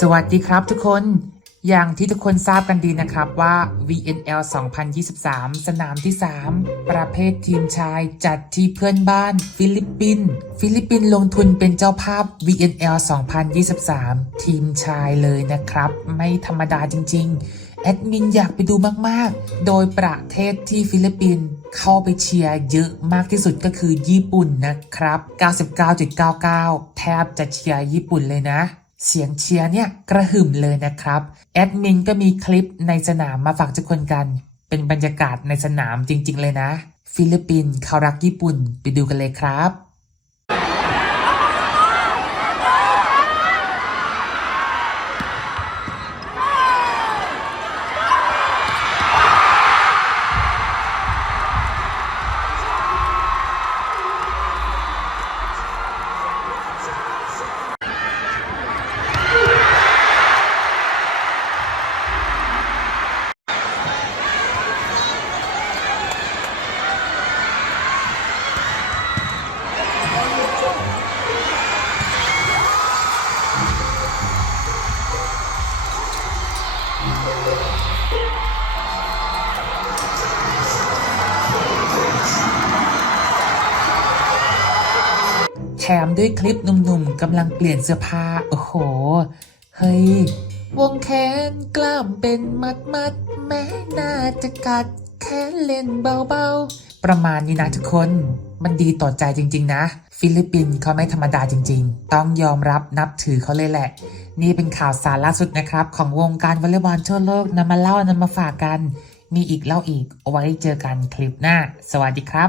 สวัสดีครับทุกคน อย่างที่ทุกคนทราบกันดีนะครับว่า VNL 2023 สนามที่ 3 ประเภททีมชายจัดที่เพื่อนบ้าน ฟิลิปปินส์ฟิลิปปินส์ลงทุนเป็นเจ้าภาพ VNL 2023 ทีมชายเลยนะครับ ไม่ธรรมดาจริง ๆ แอดมินอยากไปดูมากๆ โดยประเทศที่ฟิลิปปินส์เข้าไปเชียร์เยอะมากที่สุดก็คือญี่ปุ่นนะครับ 99.99 แทบจะเชียร์ญี่ปุ่นเลยนะ เสียงเชียร์เนี่ยกระหึ่มเลยนะครับ แอดมินก็มีคลิปในสนามมาฝากทุกคนกัน เป็นบรรยากาศในสนามจริงๆเลยนะ ฟิลิปปินส์เขารักญี่ปุ่นไปดูกันเลยครับ แถมด้วยคลิปหนุ่มๆกำลังเปลี่ยนเสื้อผ้า โอ้โห เฮ้ย วงแขนกล้ามเป็นมัดมัดแม้น่าจะกัดแค่เล่นเบาๆ ประมาณนี้นะทุกคน มันดีต่อใจจริง ๆ นะ ฟิลิปปินส์เขาไม่ธรรมดาจริง ๆ ต้องยอมรับนับถือเขาเลยแหละ นี่เป็นข่าวสารล่าสุดนะครับ ของวงการวอลเลย์บอลทั่วโลกนำมาเล่านำมาฝากกัน มีอีกเล่าอีกเอาไว้เจอกันคลิปหน้า สวัสดีครับ